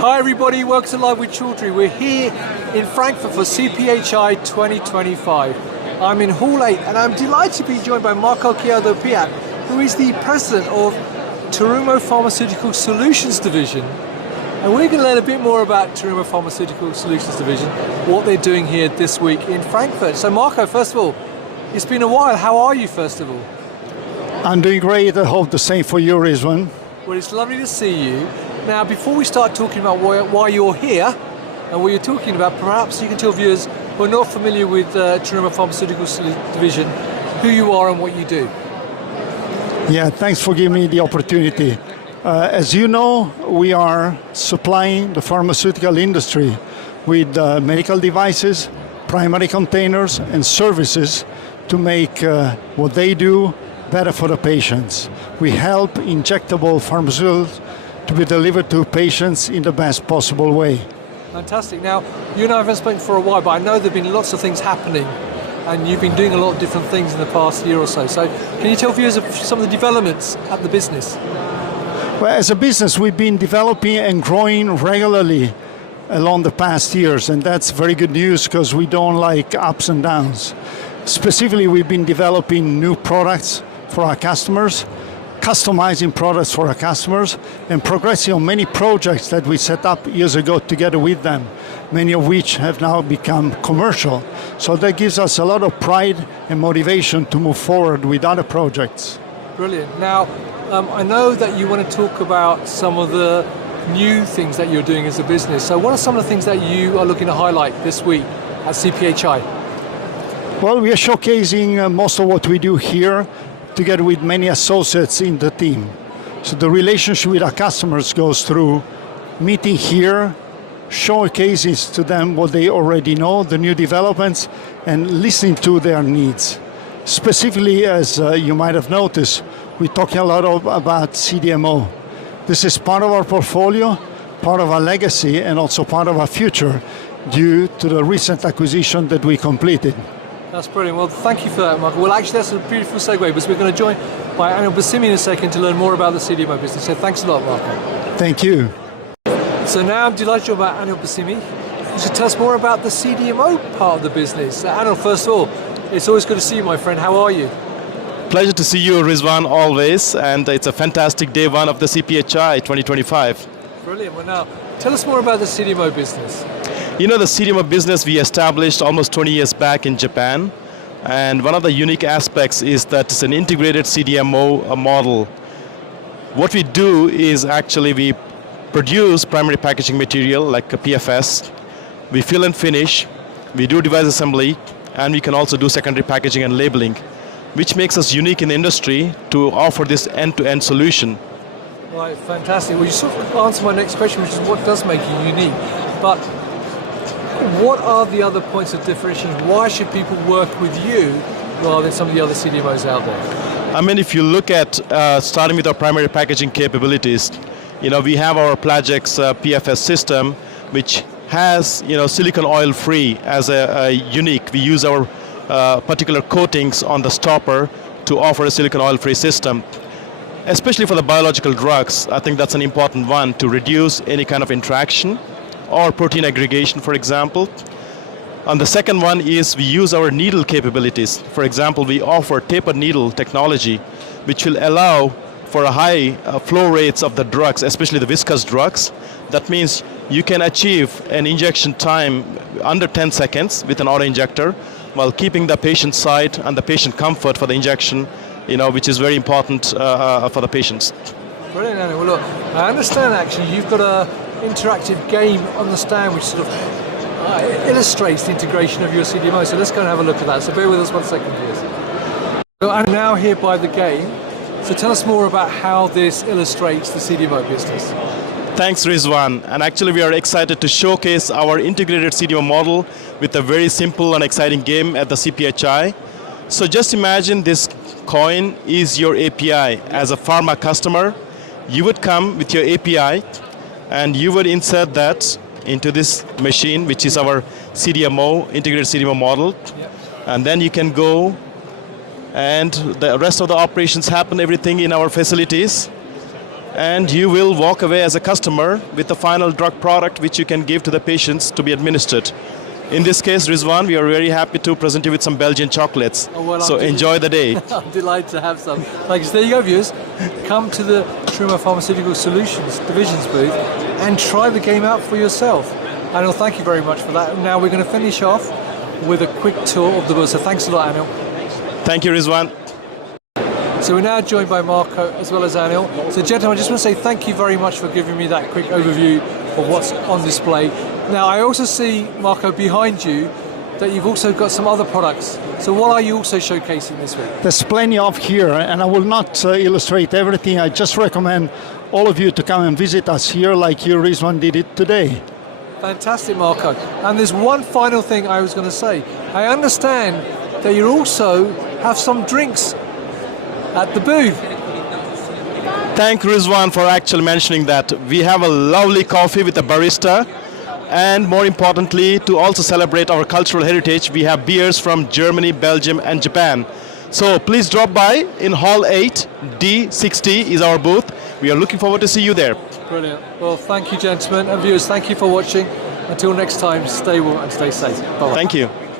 Hi everybody, welcome to Live with Chaudhry. We're here in Frankfurt for CPHI 2025. I'm in Hall 8 and I'm delighted to be joined by Marco Chiado Piat, who is the president of Terumo Pharmaceutical Solutions Division. And we're going to learn a bit more about Terumo Pharmaceutical Solutions Division, what they're doing here this week in Frankfurt. So Marco, first of all, it's been a while. How are you, first of all? I'm doing great. I hope the same for you, Rizwan. Well, it's lovely to see you. Now, before we start talking about why you're here and what you're talking about, perhaps you can tell viewers who are not familiar with Terumo Pharmaceutical Division who you are and what you do. Yeah, thanks for giving me the opportunity. As you know, we are supplying the pharmaceutical industry with medical devices, primary containers, and services to make what they do better for the patients. We help injectable pharmaceuticals to be delivered to patients in the best possible way. Fantastic. Now, you and I haven't spoken for a while, but I know there have been lots of things happening and you've been doing a lot of different things in the past year or so. So can you tell viewers of some of the developments at the business? Well, as a business, we've been developing and growing regularly along the past years, and that's very good news because we don't like ups and downs. Specifically, we've been developing new products for our customers, customizing products for our customers, and progressing on many projects that we set up years ago together with them, many of which have now become commercial. So that gives us a lot of pride and motivation to move forward with other projects. Brilliant. Now, I know that you want to talk about some of the new things that you're doing as a business. So what are some of the things that you are looking to highlight this week at CPHI? Well, we are showcasing most of what we do here together with many associates in the team. So the relationship with our customers goes through meeting here, showcases to them what they already know, the new developments, and listening to their needs. Specifically, as you might have noticed, we're talking a lot about CDMO. This is part of our portfolio, part of our legacy, and also part of our future due to the recent acquisition that we completed. That's brilliant. Well, thank you for that, Marco. Well, actually, that's a beautiful segue because we're going to join by Anil Busimi in a second to learn more about the CDMO business. So thanks a lot, Marco. Thank you. So now I'm delighted to about Anil Busimi. You should tell us more about the CDMO part of the business. Anil, first of all, it's always good to see you, my friend. How are you? Pleasure to see you, Rizwan, always. And it's a fantastic day one of the CPHI 2025. Brilliant. Well, now, tell us more about the CDMO business. You know, the CDMO business we established almost 20 years back in Japan. And one of the unique aspects is that it's an integrated CDMO model. What we do is actually we produce primary packaging material like a PFS. We fill and finish. We do device assembly. And we can also do secondary packaging and labeling, which makes us unique in the industry to offer this end-to-end solution. Right, fantastic. Well, you sort of answered my next question, which is what does make you unique. But what are the other points of differentiation? Why should people work with you rather than some of the other CDMOs out there? I mean, if you look at starting with our primary packaging capabilities, you know, we have our Plagex PFS system, which has, you know, silicon oil free as a unique. We use our particular coatings on the stopper to offer a silicon oil free system. Especially for the biological drugs, I think that's an important one to reduce any kind of interaction or protein aggregation, for example. And the second one is we use our needle capabilities. For example, we offer tapered needle technology, which will allow for a high flow rates of the drugs, especially the viscous drugs. That means you can achieve an injection time under 10 seconds with an auto-injector while keeping the patient side and the patient comfort for the injection, you know, which is very important for the patients. Brilliant, Anil. Well, look, I understand actually you've got a interactive game on the stand which sort of illustrates the integration of your CDMO. So let's go and have a look at that. So bear with us 1 second, please. So I'm now here by the game. So tell us more about how this illustrates the CDMO business. Thanks, Rizwan. And actually we are excited to showcase our integrated CDMO model with a very simple and exciting game at the CPHI. So just imagine this coin is your API. As a pharma customer, you would come with your API and you would insert that into this machine, which is our CDMO, integrated CDMO model. Yep. And then you can go and the rest of the operations happen, everything in our facilities. and you will walk away as a customer with the final drug product which you can give to the patients to be administered. In this case, Rizwan, we are very happy to present you with some Belgian chocolates. Oh, well, so enjoy the day. I'm delighted to have some. Like, so there you go, viewers. Come to the Terumo Pharmaceutical Solutions Divisions booth and try the game out for yourself. Anil, thank you very much for that. Now we're going to finish off with a quick tour of the booth. So thanks a lot, Anil. Thank you, Rizwan. So we're now joined by Marco as well as Anil. So gentlemen, I just want to say thank you very much for giving me that quick overview of what's on display. Now I also see, Marco, behind you that you've also got some other products. So what are you also showcasing this week? There's plenty of here, and I will not illustrate everything. I just recommend all of you to come and visit us here like you, Rizwan, did it today. Fantastic, Marco. And there's one final thing I was going to say. I understand that you also have some drinks at the booth. Thank Rizwan for actually mentioning that. We have a lovely coffee with a barista, and more importantly, to also celebrate our cultural heritage, we have beers from Germany, Belgium and Japan. So please drop by in Hall 8, D60 is our booth. We are looking forward to see you there. Brilliant. Well, thank you, gentlemen, and viewers, thank you for watching. Until next time, stay warm and stay safe. Bye-bye. Thank you.